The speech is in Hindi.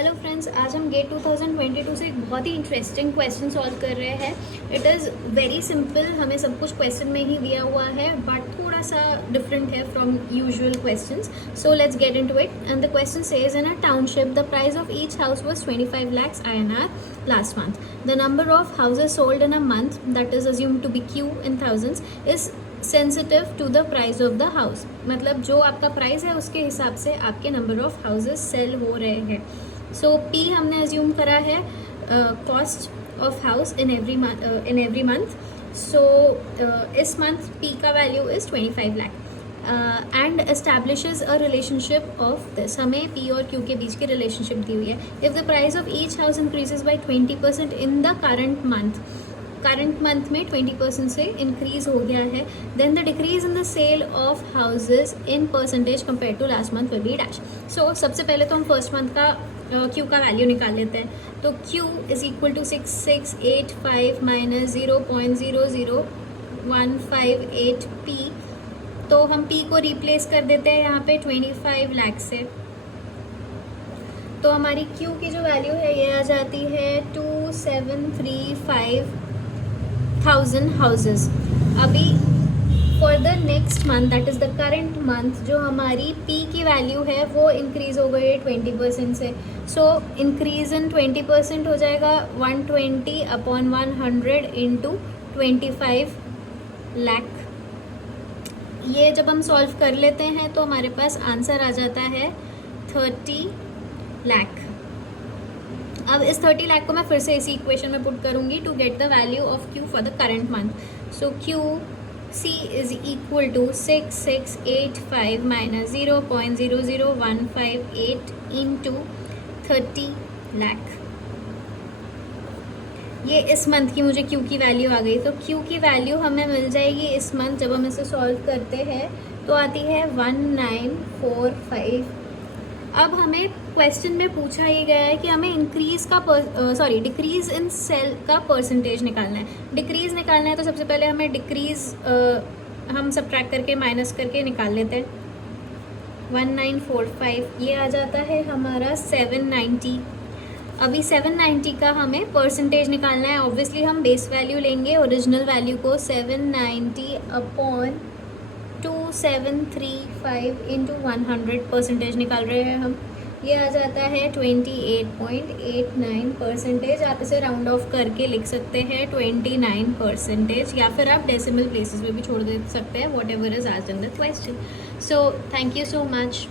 हेलो फ्रेंड्स, आज हम गेट 2022 से एक बहुत ही इंटरेस्टिंग क्वेश्चन सॉल्व कर रहे हैं। इट इज़ वेरी सिंपल, हमें सब कुछ क्वेश्चन में ही दिया हुआ है बट थोड़ा सा डिफरेंट है from usual questions. So let's get into it. And the question says in a township the price of each house was 25 lakhs INR last month. The number of houses sold in a month, that is assumed to be Q in thousands, is sensitive to the price of the house. मतलब जो आपका प्राइस है उसके हिसाब से आपके नंबर ऑफ हाउसेस सेल हो रहे हैं. सो पी हमने अज्यूम करा है cost of house in every month. So इस मंथ पी का value is 25 lakh and establishes a relationship of this. हमें पी और क्यू के बीच की रिलेशनशिप दी हुई है. If the price of each house increases by 20% in the current month में 20% से इंक्रीज हो गया है, then the decrease in the sale of houses in percentage compare to last month will be dash. So सबसे पहले तो हम फर्स्ट मंथ का Q का वैल्यू निकाल लेते हैं. तो Q is equal to 6685 minus 0.00158 P. तो हम P को रिप्लेस कर देते हैं यहाँ पे 25 लाख से. तो हमारी Q की जो वैल्यू है ये आ जाती है 2735,000 हाउसेस. अभी for the next month, that is the current month, जो हमारी P की वैल्यू है वो इंक्रीज हो गई है 20% से. सो इंक्रीज इन 20% हो जाएगा 120/100 इंटू 25 लाख. ये जब हम सॉल्व कर लेते हैं तो हमारे पास आंसर आ जाता है 30 लाख. अब इस 30 लाख को मैं फिर से इसी इक्वेशन में पुट करूंगी to get the value of Q for the current month. So Q C is equal to 6685 minus 0.00158 into 30 lakh. ये इस मंथ की मुझे Q की वैल्यू आ गई. तो Q की वैल्यू हमें मिल जाएगी इस मंथ, जब हम इसे सॉल्व करते हैं तो आती है 1945. अब हमें क्वेश्चन में पूछा ये गया है कि हमें डिक्रीज इन सेल का परसेंटेज निकालना है. डिक्रीज निकालना है तो सबसे पहले हमें डिक्रीज हम सब्ट्रैक्ट करके माइनस करके निकाल लेते हैं. 1945 ये आ जाता है हमारा 790. अभी 790 का हमें परसेंटेज निकालना है. ऑब्वियसली हम बेस वैल्यू लेंगे, ओरिजिनल वैल्यू को 790/2735 इंटू 100 परसेंटेज निकाल रहे हैं हम. ये आ जाता है 28.89%. आप इसे राउंड ऑफ करके लिख सकते हैं 29%, या फिर आप डेसिमल प्लेसेस में भी छोड़ दे सकते हैं, what ever is asked in the question. So thank you so much.